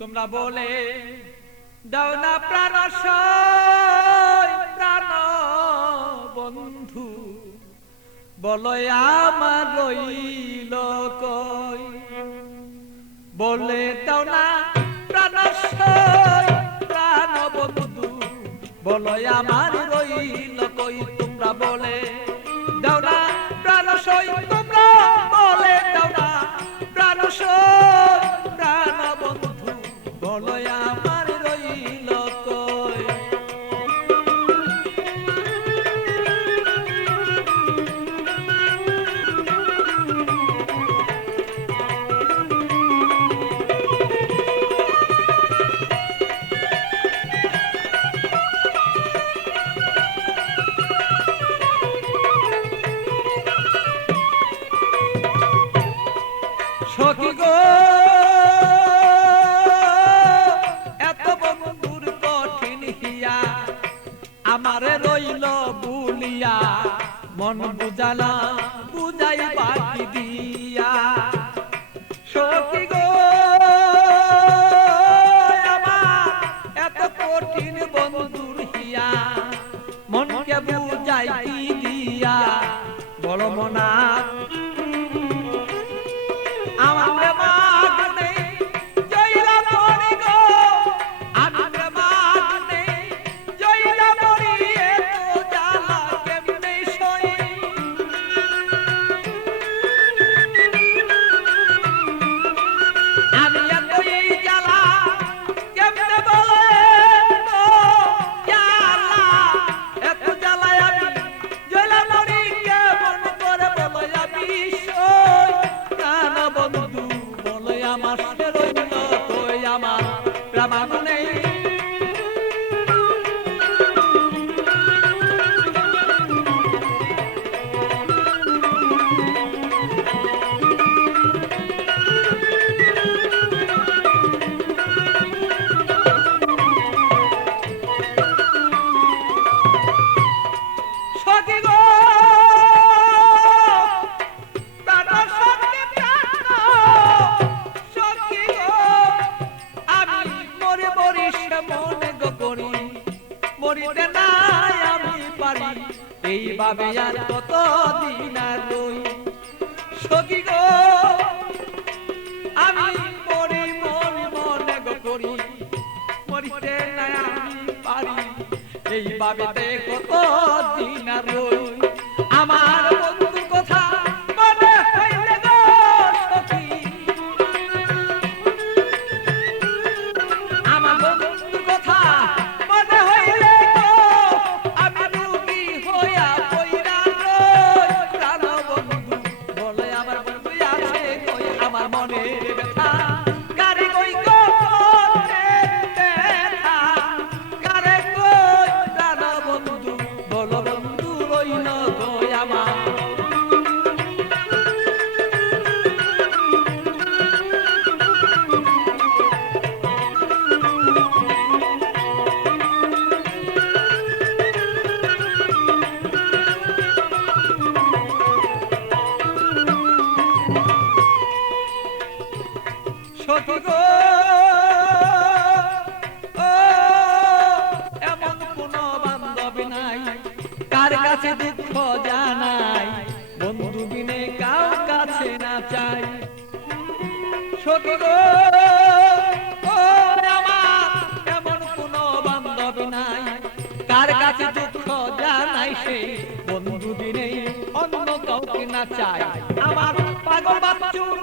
তোমরা বলে দাও না প্রাণ প্রাণ বন্ধু, বলো আমার রইল কই। বলে দাও না প্রাণ প্রাণ বন্ধু, বলো আমার রইল কই। তোমরা বলে দাও না প্রাণ তোমরা বলে দাও না প্রাণ প্রাণ বন্ধু, বলো আমার রইল কই। সখী গো এত বন্ধুর কঠিন হিয়া, আমারে রইল বুলিয়া মন বুঝালা বুঝাই বাকি দিয়া। সখী গো আমার এত কঠিন বন্ধুর হিয়া, মনকে বুঝাই দিয়া বড় মনা মরিতে নাই আমি পারি, এইভাবে আর কত দিন আর রই। সখী গো আমি মরি মরি মনে গো করি, মরিতে নাই আমি পারি, এইভাবে কত দিন আর রই। আমার বন্ধুর কথা মনে হইলে গো সখী, আমার বন্ধুর কথা সখী গো এমন কোন বান্ধব নাই কার কাছে দুঃখ জানাই, বন্ধু বিনে কাউ কাছে না চাই। সখী গো আমার এমন কোন বান্ধব নাই কার কাছে দুঃখ জানাই, সে বন্ধু বিনে অন্য কাউকে না চাই। আমার পাগল বাচ্চুর